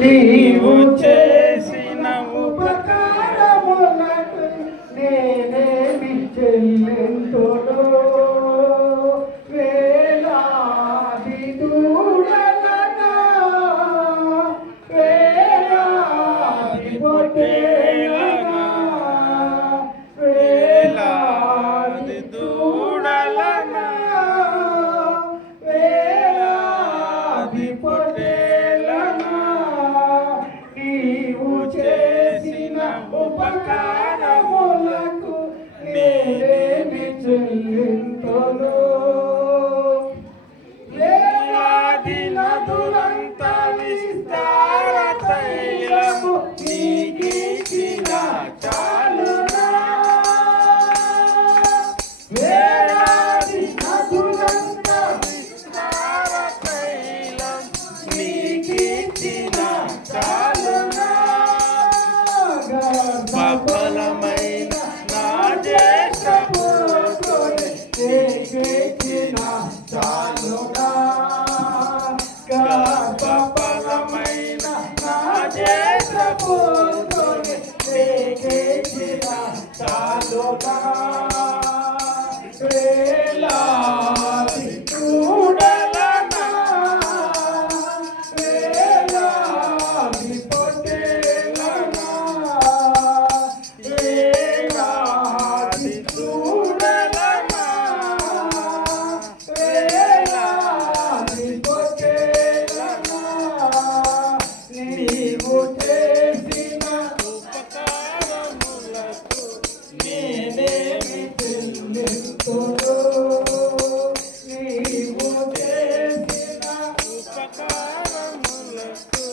నీవు చేసిన ఉపకారములకు నేనేమి చెల్లింతును. వేలాది దూడలనా వేలాది పొట్టేలనా వేలాది దూడలనా వేలాది పొట్టేలనా నీవు చేసిన ఉపకారములకు నేనేమి చెల్లింతును. వేలాది నదులంత విస్తార తైలము నీకిచ్చిన చాలునా. వేలాది నదులంత విస్తార తైలం నీకిచ్చిన చాలునా. గర్భఫలమైన నా జ్యేష్ఠపుత్రుని నీకిచ్చిన చాలునా. గర్భఫలమైన నా జ్యేష్ఠపుత్రుని నీకిచ్చిన చాలునా. వేలాది దూడలనా వేలాది పొట్టేలనా వేలాది దూడలనా వేలాది పొట్టేలనా నీవు చేసిన ఉపకారములకు నేనేమి చెల్లింతును. నీవు చేసిన ఉపకారములకు